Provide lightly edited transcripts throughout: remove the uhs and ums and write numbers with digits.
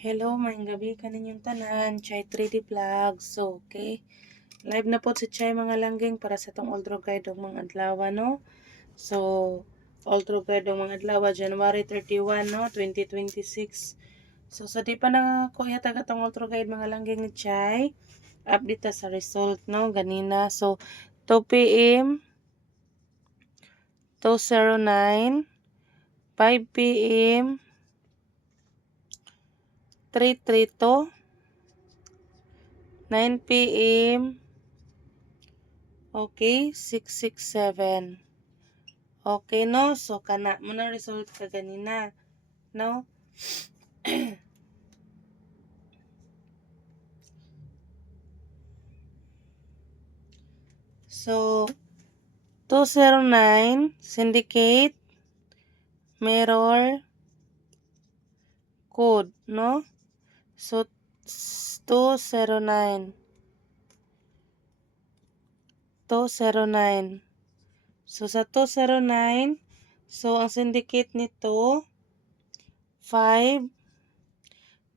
Hello, maayong gabi kaninyong tanan, Chai 3D Vlog. So, okay. Live na po si Chai mga langgeng para sa tong Old Guide og mga adlaw, no? So, Old Guide og mga adlaw, January 31, no? 2026. So, sa di pa na ko yata katong Old Guide mga langgeng ni Chai, update ta sa result, no? Ganina. So, 2 p.m. 2:09, 5 p.m. 3:32, 9 p.m. Okay, 667. Okay, no? So, kana mo na result ka ganina, no? So, 209, syndicate, mirror, code, no? So, 209. 209. So, sa 209, so, ang syndicate nito, 5,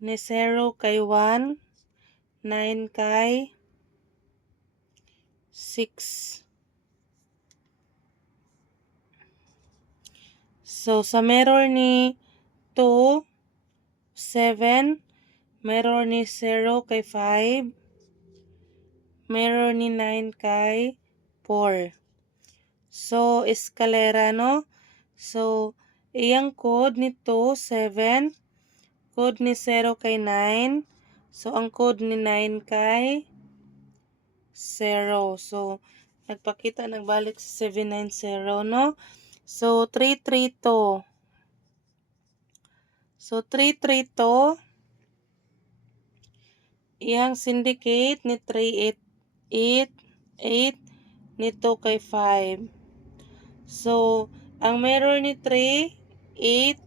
ni 0 kay 1, 9 kay 6. So, sa mirror ni 2, 7, mirror ni 0 kay 5, mirror ni 9 kay 4. So, eskalera, no? So, iyang code nito, 7, code ni 0 kay 9, so, ang code ni 9 kay 0. So, nagpakita, nagbalik sa 790, no? So, 332. So, 332, iyang syndicate ni 388 nito kay 5. So, ang mirror ni 3, 8,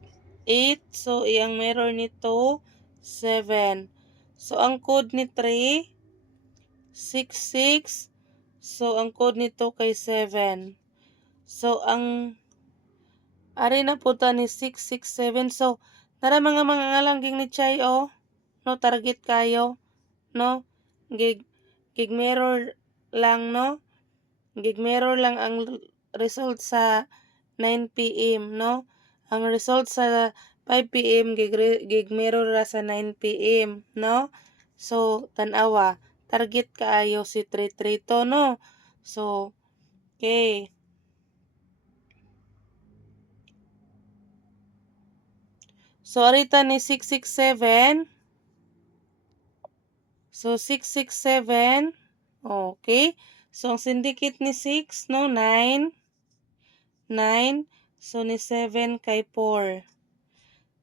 8. So, iyang mirror nito 7. So, ang code ni 3, 6, 6. So, ang code nito kay 7. So, ang ari na punta ni 6, 6, 7. So, tara mga ngalangging ni Chay, oh. No, target kayo. No? Gig mirror lang, no? Gig mirror lang ang result sa 9 p.m., no? Ang result sa 5 p.m. gig mirror ra sa 9 p.m., no? So, tanawa, target kaayo si 332, no? So, okay. So, arita ni 667. So, 667. Okay. So, ang syndicate ni 6, no? 9. 9. So, ni 7 kay 4.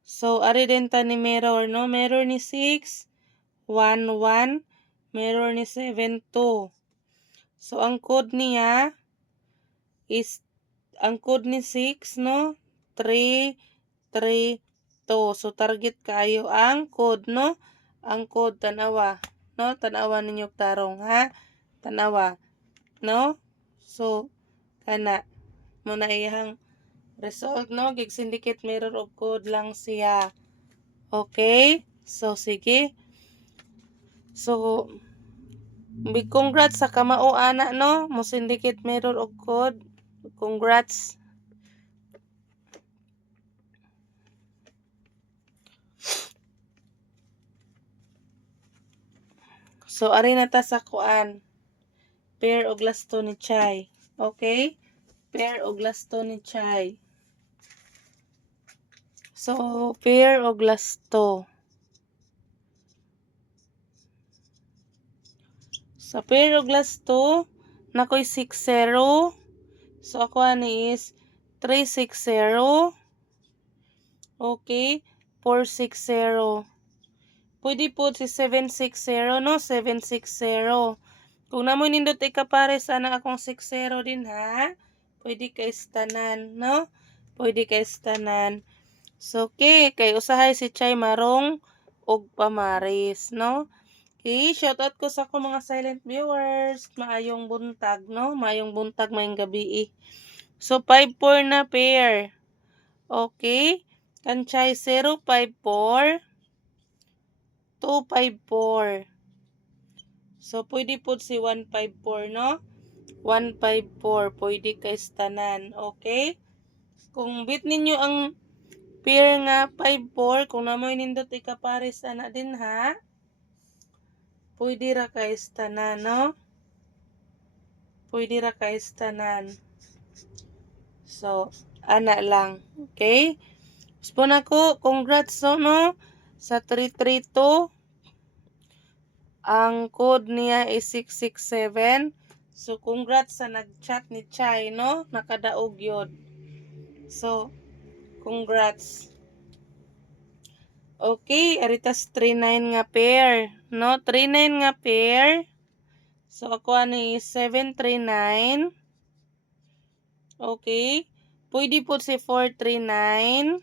So, ari din ta ni mirror, no? Mirror ni 6, 1, 1. Mirror ni 7, 2. So, ang code niya is, ang code ni 6, no? 3, 3, 2. So, target kayo ang code, no? Ang code, tanawa. No? Tanawa ninyo tarong, ha? Tanawa. No? So, kana. Muna iyang result, no? Gig syndicate mirror of code lang siya. Okay? So, sige. So, big congrats sa kamao ana, no? Mo syndicate mirror of code. Congrats. So, ari na ta sa kuan. Pair og lasto ni Chay. Okay? Pair og lasto ni Chay. So, pair og lasto. Sa pair og lasto, nakoy 6-0. So, ako ani is 3-6-0. Okay? 4-6-0. Pwede po si 7-6-0, no? 7-6-0. Kung namoy nindot ikapare sana akong 6-0 din, ha? Pwede kay stanan, no? Pwede kay stanan. So, okay. Kay usahay si Chay Marong og Pamaris, no? Okay, shoutout ko sa akong mga silent viewers. Maayong buntag, no? Maayong buntag, maayong gabi. So, 5-4 na pair. Okay? Kanchay 0-5-4. 254. So, pwede po si 154, no? 154. Pwede kay tanan. Okay? Kung bit ninyo ang pair nga 54, kung namoy nindot ikapares ana din ha, pwede ra kay tanan, no? Pwede ra kay tanan. So, ana lang. Okay? Gusto na ko, congrats no? Sa 332. Ang code niya is 667. So, congrats sa nag-chat ni Chai, no? Nakadaog yun. So, congrats. Okay, aritas 39 nga pair, no? 39 nga pair. So, ako ano is 739. Okay. Pwede po si 439.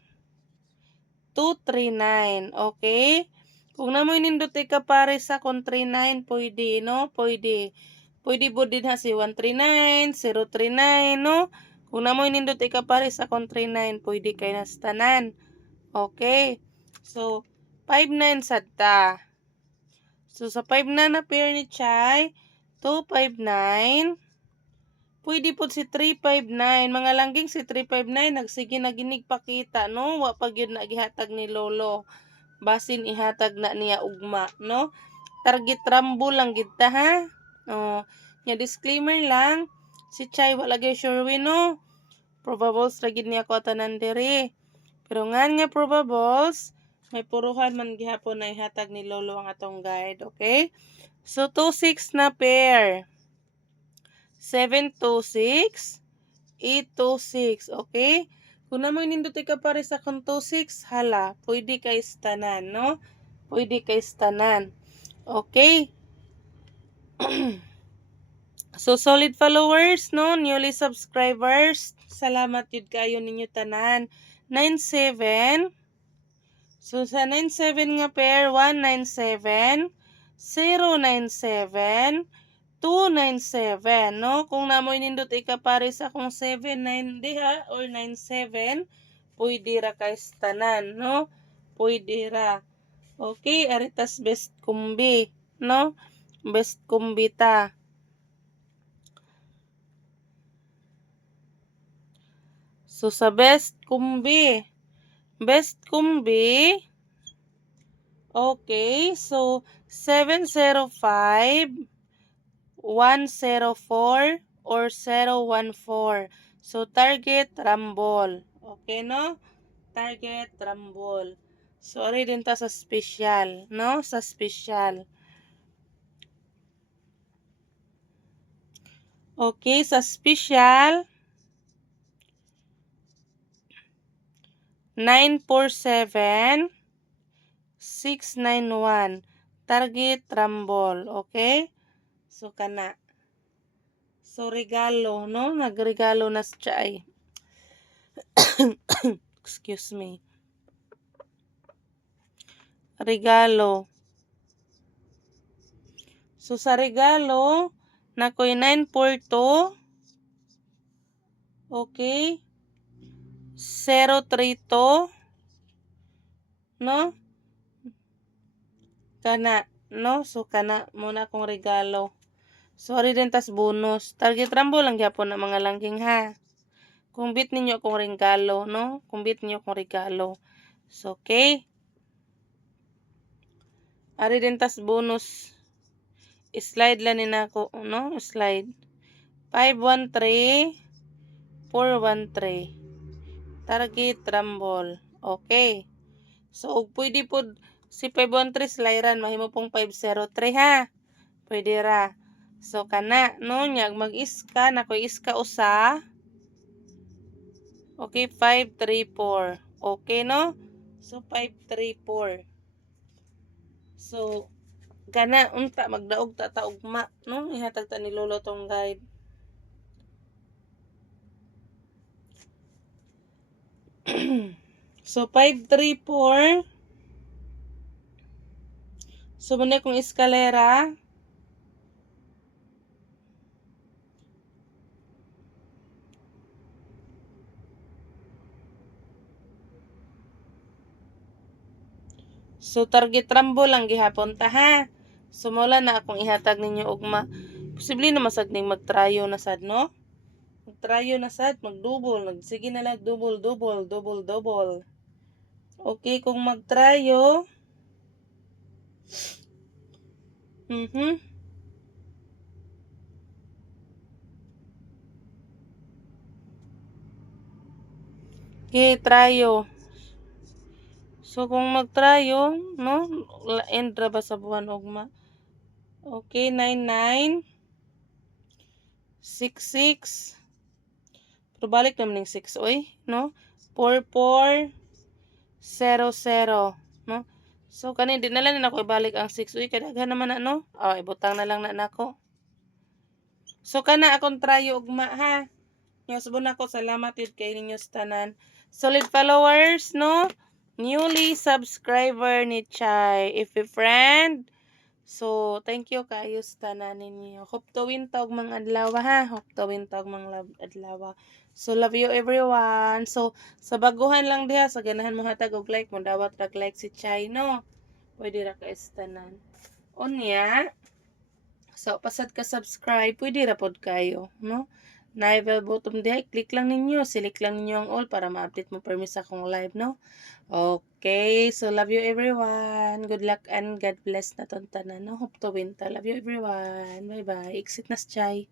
239. Okay? Kung namoy nindot ka pare sa kung 39, pwede, no? Pwede. Pwede po din ha si 139, 039, no? Kung namoy nindot ka pare sa kung 39, pwede kay nastanan. Okay? So, 59 sadta. So, sa 59 na pair ni Chai, 259. Pwede po si 359. Mga langging si 359, nagsige na ginig pakita, no? Wa pag yun nagihatag ni Lolo. Basin ihatag na niya ugma, no? Target rambo lang kita, ha? Oh, nya disclaimer lang. Si Chai wala gyud sure we, no? Probables ra gid niya ko tanan diri. Pero ngan nga probables, may puruhan man gihapon na ihatag ni Lolo ang atong guide, okay? So 26 na pair. 726, 826, okay? Kung naman nindot ka pare sa kung 26, hala, pwede kay stanan, no? Pwede kay stanan. Okay? So, solid followers, no? Newly subscribers, salamat yun kayo ninyo tanan. 97, so sa 97 nga pair, 197, 097, 297, no? Kung namoy nindot ikapare sa kung 79 diha or 97, pwede ra kay tanan, no? Pwede ra. Okay, aritas best kumbi, no? Best kumbi ta. So sa best kumbi, okay, so 705, 104 or 014. So, target rumble. Okay, no? Target rumble. Sorry din ta sa special, no? Sa special. Okay, sa special, 947, 691. Target rumble. Okay? So, kana. So, regalo, no? Nagregalo na siya ay. Excuse me. Regalo. So, sa regalo, nakoy 942. Okay? 032. No? Kana. No? So, kana muna akong regalo. Sorry din tas bonus. Target rambo lang gyapon na mga langging ha. Kung bit ninyo akong regalo, no? Kung bit ninyo akong regalo. So, okay? Ari din tas bonus. Slide lang din ako, no? Slide. 513, 413. Target rumble. Okay. So, pwede po si 513 slideran, mahimo pong 503 ha. Pwede ra. So, kana, no? Nyag mag-iska, nako iska usa. Okay, 534. Okay, no? So, 534. So, kana, unta, magdaog ta taugma, no? Ihatag ta ni Lolo tong guide. So, 534. So, muna kong eskalera. So target rambo lang gihapon ta ha. So mula na akong ihatag ninyo ugma. Posible na masagning magtrayo na sad no? Magtrayo na sad, magdouble, sige na lang double. Okay, kung magtrayo, Okay, trayo. So kung magtrayo, no? End ra ba sa buwan ugma? Okay, 9966. Pero balik naman yung 6, oy, no? 4400, no? So kanin di na lang ako ibalik ang 6, oy, kadaghan naman na, no? Oh, ibutang na lang na nako. So kana akong trayo ugma ha. Yung subon ako, salamat yun kay ninyo sa tanan. Solid followers, no? Newly subscriber ni Chai. If a friend, so thank you kayo sa tanan ninyo. Hope to win tog mga adlaw ha. Hope to win tog mga adlaw. So love you everyone. So sa baguhan lang diha, sa ganahan mo hatag og like, mo dawat rag like si Chai, no? Pwede ra ka sa tanan. Unya, so pasad ka subscribe, pwede ra pod kayo, no? Naivel bottom diha, click lang ninyo, select lang ninyo ang all para ma-update mo permis akong live, no? Okay, so love you everyone. Good luck and God bless na tanan, no? Hope to win ta. Love you everyone. Bye-bye. Exit na si Chai.